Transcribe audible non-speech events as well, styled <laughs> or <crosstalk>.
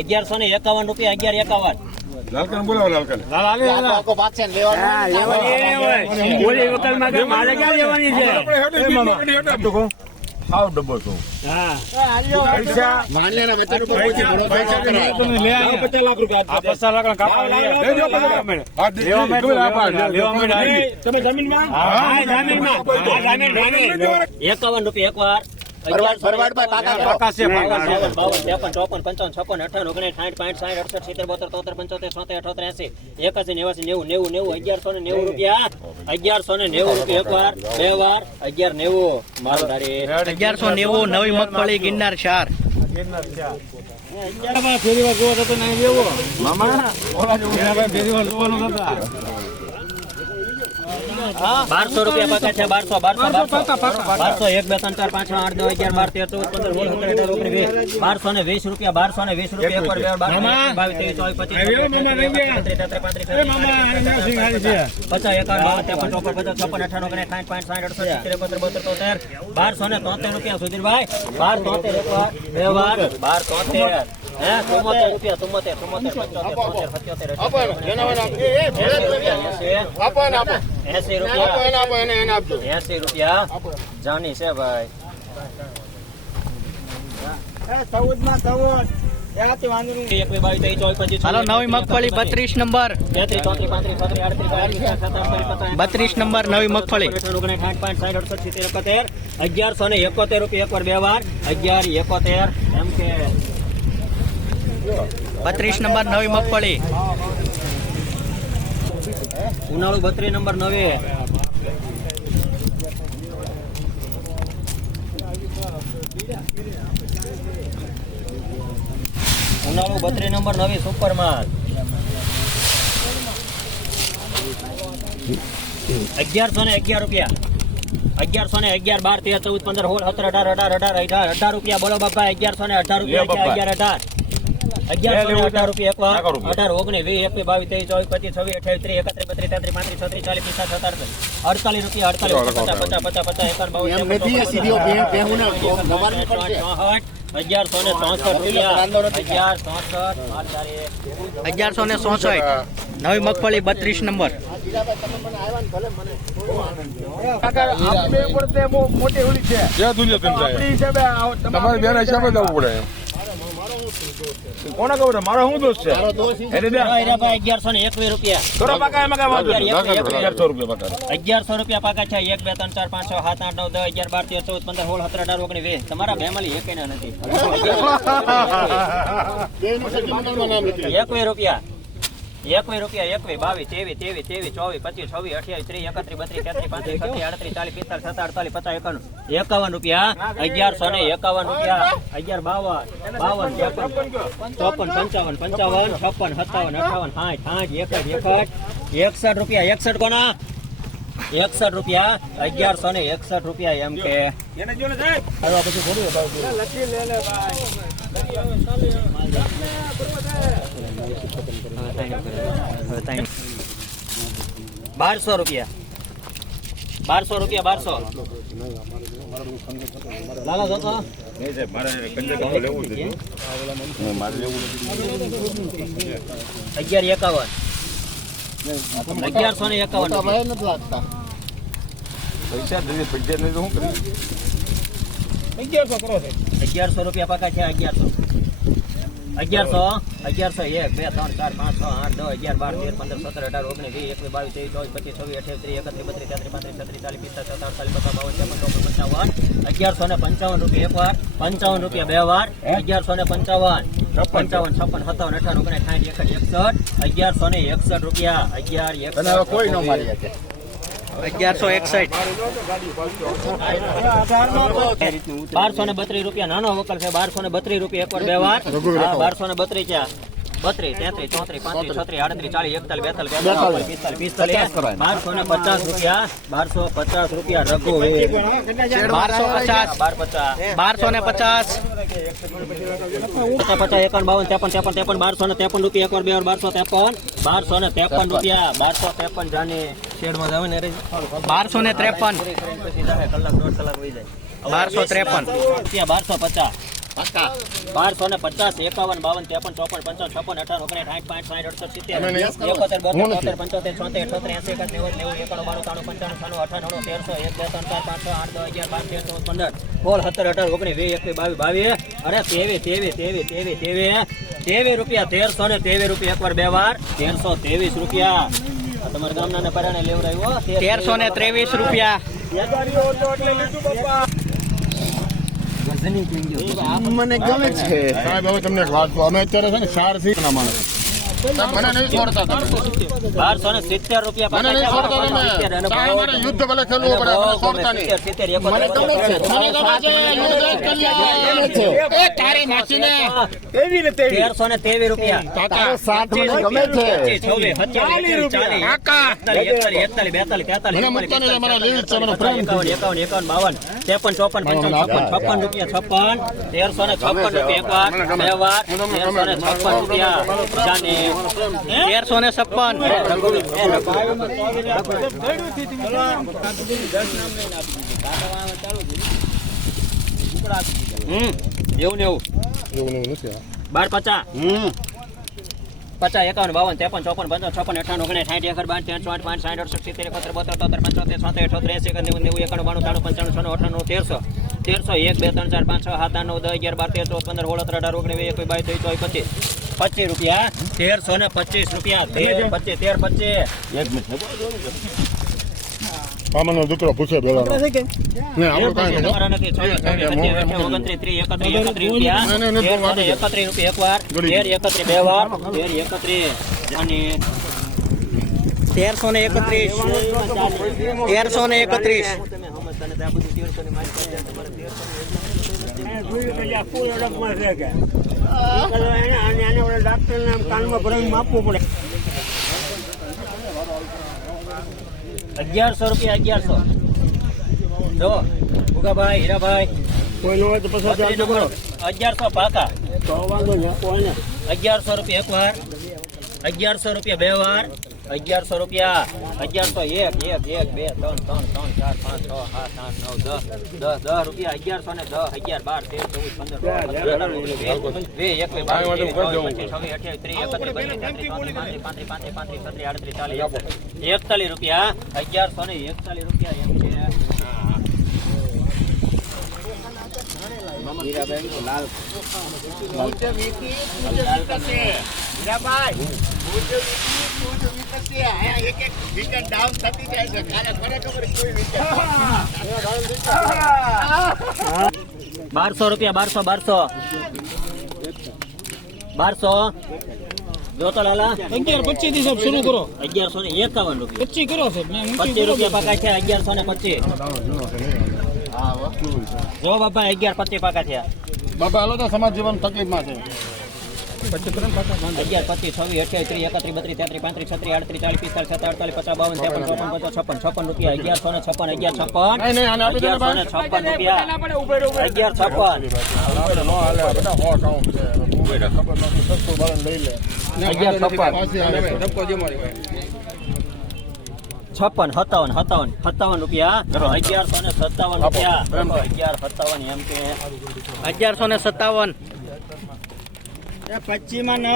અગિયારસો ને એકાવન રૂપિયા અગિયાર એકાવન. લાલકન બોલાવો લાલકન. ઓલી વકલમાં કે મારે ક્યાં લેવાની છે? હાવ ડબ્બો છું. એકાવન રૂપિયા એક વાર અગિયારસો ને નેવું રૂપિયા. અગિયારસો ને નેવું રૂપિયા એક વાર બે વાર અગિયાર નેવું. મારું અગિયારસો નેવું નવી મગફળી ગિરનાર ચાર. ગિરનાર વાર જોવા થતો નહીં લેવો મામા એના ભાઈ ફેરી વાર જોવાનું નતા બારસો રૂપિયા પાકા છે બારસો બારસો બારસો એક બે ત્રણ ચાર પાંચ આઠ નવ અગિયાર બાર તેર ચૌદ પંદર સોળ સત્તર અઢાર ઓગણીસ વીસ. બારસો ને વીસ રૂપિયા બારસો ને વીસ રૂપિયા પર બે એકવીસ, બાવીસ ત્રેવીસ ચોવીસ પચીસ પચાસ એકાવન બાવન ત્રેપન ચોપન પચાસ છપ્પન અઠાણું ઓગણીસ સાઠ પાંચ સાઠ અડસઠ સિત્તેર પંદર બોતેર તોતેર. બારસો ને તોતેર રૂપિયા સુધીરભાઈ. બાર તોતેર એક વાર બે વાર બાર તોતેર. એસી રૂપિયા. જાની છે ભાઈ. એકવી બાવીસ ત્રેવીસ હાલો નવી મગફળી બત્રીસ નંબર. બત્રીસ નંબર નવી મગફળી. અગિયારસો ને એકોતેર રૂપિયા એક વાર બે વાર. અગિયાર એકોતેર એમ કે બત્રીસ નંબર નવી મગફળી. ઉનાળુ બત્રીસ નંબર નવે. ઉનાળુ બત્રીસ નંબર નવી સુપર માલ. અગિયારસો ને અગિયાર રૂપિયા. અગિયારસો ને અગિયાર બાર તેર ચૌદ પંદર સોળ સત્તર અઢાર અઢાર અઢાર અઢાર અઢાર રૂપિયા. બોલો બાપા અગિયારસો ને અઢાર રૂપિયા અગિયાર અઢાર. અગિયારસો ને અઢાર રૂપિયા એક વાર નાખો રૂપિયા. અઢાર ઓગણીસ વીસ એકવીસ બાવીસ ત્રેવીસ ચોવીસ પચીસ છવ્વીસ અઠાવીસ ત્રીસ એકત્રીસ બત્રીસ તેત્રીસ પાંત્રીસ છત્રીસ ચાલીસ પિસ્તાલીસ સત્તાવીસ અડતાલીસ રૂપિયા અડતાલીસ પચાસ પચાસ પચાસ પચાસ એકાવન બાવન ચોસઠ, અગિયારસો ને ચોસઠ રૂપિયા. અગિયાર ચોસઠ અગિયારસો ને ચોસઠ. નવી મગફળી બત્રીસ નંબર. મોટી જાય? તમારે બેના હિસાબે જવું પડે. કોને ખબર છે? મારો શું દોષ છે? એને. અગિયારસો ને એકવીસ રૂપિયા. કરો પાકા એમાં કાંઈ વાંધો અગિયારસો રૂપિયા પગાર અગિયારસો રૂપિયા પાકા છે. એક બે ત્રણ ચાર પાંચ છ સાત આઠ નવ દસ અગિયાર બાર તેર ચૌદ પંદર સોળ સત્તર અઢાર ઓગણીસ વીસ. તમારા ફેમિલી એક <laughs> <laughs> નથી. એકવીસ રૂપિયા. એકવીસ રૂપિયા એકવી બાવીસ ત્રેવીસ ત્રેવીસ ત્રેવીસ ચોવીસ પચીસ છવ્વીસ અઠ્યાવીસ ત્રીસ એકત્રીસ બત્રીસ તેત્રીસ પાંત્રીસ છત્રીસ આડત્રીસ ચાલીસ પિસ્તાલીસ સત્તા અડતાલીસ પચાસ એકાવન એકાવન રૂપિયા અગિયારસો ને એકાવન રૂપિયા અગિયાર બાવન બાવન ત્રેપન ચોપન પંચાવન પંચાવન છપ્પન સત્તાવન અઠાવન સાઠ સાઠ એકસઠ એકસઠ એકસઠ રૂપિયા એકસઠ કોના એકસઠ રૂપિયા અગિયારસો ને એકસઠ રૂપિયા એમ કે એને જો ને સાહેબ. હવે આ બધું બોલું ભાવ બારસો રૂપિયા. બારસો રૂપિયા બારસો. લાલા જોતો નહીં સાહેબ, મારે કંજર લેવું જ મારે લેવું અગિયાર એકાવન. અગિયારસો ને એકાવન પૈસા જોઈએ પૈસા નહીં તો શું? અગિયારસો કરો છે. અગિયારસો રૂપિયા પાકા છે અગિયારસો. અગિયારસો અગિયારસો એક બે ત્રણ ચાર પાંચ છ આઠ દસ અગિયાર બાર તેર પંદર સત્તર અઢાર ઓગણીસ વીસ એકવીસ બાવીસ ત્રેવીસ ચોવીસ પચીસ છવ્વીસ અઠ્યાવીસ ત્રીસ એકત્રીસ બત્રીસ તેત્રીસ પાંત્રીસ છત્રીસ ચાલીસ પિસ્તાલીસ સત્તાવન ચાલીસ પચાસ બાવન ત્રેપન ચોપન પંચાવન અગિયારસો ને પંચાવન રૂપિયા એક વાર પંચાવન રૂપિયા બે વાર અગિયારસો ને પંચાવન પંચાવન છપ્પન સત્તાવન અઠાવન ઓગણીસ સાઠ એકસઠ એકસઠ અગિયારસો ને એકસઠ રૂપિયા અગિયાર એકસઠ કોઈ ન મારી અગિયારસો એકસઠ. બારસો ને બત્રીસ રૂપિયા. નાનો વકલ છે બારસો ને બત્રીસ રૂપિયા. એક વાર. બે વાર બારસો ને બત્રીસ છે બત્રીસ તેત્રીસ ચોત્રીસ પાંત્રીસ છત્રીસ આડત્રીસ ચાલીસ એકતાલીસ બેતાલીસ બેતાલીસ. પિસ્તાલીસ પિસ્તાલીસ બારસો ને પચાસ રૂપિયા બારસો પચાસ રૂપિયા રઘુ બારસો પચાસ. બાર પચાસ. બારસો ને પચાસ. પચાસ પચાસ એકાવન બાવન ત્રેપન ત્રેપન ત્રેપન બારસો ને ત્રેપન રૂપિયા એક વાર બે બારસો ત્રેપન બારસો ને ત્રેપન રૂપિયા બારસો ત્રેપન જાની શેડમાં જાવ ને બારસો ને ત્રેપન. કલાક દોઢ કલાક વહી જાય બારસો ત્રેપન. રૂપિયા બારસો પચાસ. બારસો ને પચાસ એકાવન બાવન ત્રેપન ચોપન પંચાવન છપ્પન અઠાર ઓગણીસ સાઠ પાંચ સાઠ અડસઠ સિત્તેર એકોતેર બોતેર પંચોતેર છોતેર અઠોતેર એસી એકાદ નેવું નેવું એકાણું બાણું ત્રાણું પંચાણું છન્નું અઠાણું તેરસો એક બે ત્રણ ચાર પાંચ છ આઠ દસ અગિયાર બાર તેર ચૌદ પંદર સોળ સત્તર અઢાર ઓગણીસ વીસ એકવીસ બાવીસ બાવીસ અરે તેવીસ તેવીસ તેવીસ તેવી તેવીસ તેવીસ રૂપિયા તેરસો ને તેવી રૂપિયા એકવાર બે વાર. તેરસો તેવીસ રૂપિયા. તમારા ગામના ને પરાણે લેવડાવ્યો તેરસો ને ત્રેવીસ રૂપિયા. મને ગમે છે સાહેબ, હવે તમને વાત અમે અત્યારે છે ને ચારથી ના માણસ. મને નહીં છોડતા બારસો ને સિત્તેર રૂપિયા મને નહીં છોડતા તમે. સાહેબ, મારે યુદ્ધ ભલે ખેલવું પડે મને છોડતા નહીં. મને ગમે છે મને ગમે છે યુદ્ધ જ કરીએ. એ તારી માસીને. એવી રીતે? એવી. તેરસો ને તેવીસ રૂપિયા. કાકા. પચીસ રૂપિયા, પચીસ, છવ્વીસ, સત્યાવીસ, ચાલીસ, કાકા. એકતાલીસ, એકતાલીસ, એકતાલીસ, બેતાલીસ, તેતાલીસ, મને મુકતા નહીં, અમારા લેવી છે, મને પ્રેમ એકાવન, એકાવન, એકાવન, બાવન, ત્રેપન, ચોપન, પંચાવન, છપ્પન, છપ્પન રૂપિયા, છપ્પન, તેરસો ને છપ્પન રૂપિયા એકવાર બે વાર, તેરસો ને છપ્પન રૂપિયા, જાને. તેરસો ને છપ્પન એવું એવું એવું બાર પચાસ હમ પચાસ એકાવન બાવન ત્રેપન ચોપન પંચાવન છપ્પન અઠાણું ઓગણીસ સાઠ એકર બાર ત્રણ ચોઠ પાંચ સાઠ અડસઠ સિત્તેર એકોતેર બોતેર તોતેર પંચોતેર છોતેર અઠોતેર એસી એકર નેવું નેવું એકાણું બાણું ત્રાણું પંચાણું છનું અઠાણું તેરસો તેરસો એક બે ત્રણ ચાર પાંચ છ સાત આઠ નવ દસ અગિયાર બાર તેર ચૌદ પંદર સોળ અઢાર ઓગણીસ વીસ એકવીસ બાવીસ ચોવીસ પચીસ પચીસ રૂપિયા તેરસો ને પચીસ રૂપિયા તેર પચીસ તેર પચીસ. પામાનો દીકરો પૂછે પેલો ને આપણું કાંઈ નહીં હો. તમારા નથી ચોવીસ ચોવીસ પચીસ અઠ્યાવીસ, ઓગણત્રીસ ત્રીસ એકત્રીસ રૂપિયા. ના, ના, ના, તેર. એકત્રીસ. તેર બે વાર તેર એકત્રીસ અને તેરસો ને એકત્રીસ. તેરસો ને એકત્રીસ. તમે તો આ બધું તેરસો ની મારી પાસે તમારે તેરસો મેં જોયું કે આ ફૂલ અડગમાં છે કે. એને આને આને ઓલા ડાક્ટરને આમ કાનમાં ભરાવીને માપવું પડે. અગિયારસો રૂપિયા અગિયારસો. જો ભૂગાભાઈ હીરાભાઈ. કોઈ ન હોય તો પછી અગિયારસો પાકા. અગિયારસો રૂપિયા એક વાર. અગિયારસો રૂપિયા બે વાર. અગિયારસો રૂપિયા. અગિયારસો એક એક એક બે ત્રણ ત્રણ ત્રણ ચાર પાંચ છ સાત આઠ નવ દસ દસ દસ રૂપિયા. અગિયારસો ને દસ અગિયાર બાર તેર ચૌદ પંદર બે એક બે પચીસ, છવ્વીસ, અઠ્યાવીસ, ત્રીસ, એકત્રીસ, બત્રીસ, પાંત્રીસ, પાંત્રીસ, પાંત્રીસ, છત્રીસ, આડત્રીસ, ચાલીસ, એકતાલીસ. એકતાલીસ રૂપિયા. અગિયારસો ને એકતાલીસ રૂપિયા એમ છે. બારસો રૂપિયા બારસો બારસો. બારસો. જો તો લાલા. અગિયાર પચીસથી સાહેબ શરૂ કરો. અગિયારસો ને એકાવન રૂપિયા. પચીસ કરો સાહેબ પચીસ રૂપિયા પાકા છે અગિયારસો ને પચીસ. જો બાપા અગિયાર પચીસ પાકા થયા. બાપા હાલો તો સમાજ જીવન તકલીફમાં છે. અગિયાર પચીસ છવ્વીસ અઠ્યાવીસ ત્રીસ એકત્રીસ બત્રીસ તેત્રીસ પાંત્રીસ છત્રીસ આડત્રીસ ચાલીસ પિસ્તાલીસ સત્તર અડતાલીસ પચાસ બાવન ત્રેપન ચોપન પચાસ છપ્પન છપ્પન રૂપિયા અગિયારસો ને છપ્પન અગિયાર છપ્પન. અગિયારસો ને છપ્પન રૂપિયા. અગિયાર છપ્પન. અગિયાર. છપ્પન સત્તાવન સત્તાવન સત્તાવન રૂપિયા. અગિયારસો ને સત્તાવન રૂપિયા. અગિયાર સત્તાવન એમ કે. અગિયારસો ને સત્તાવન. પચીમાં ન.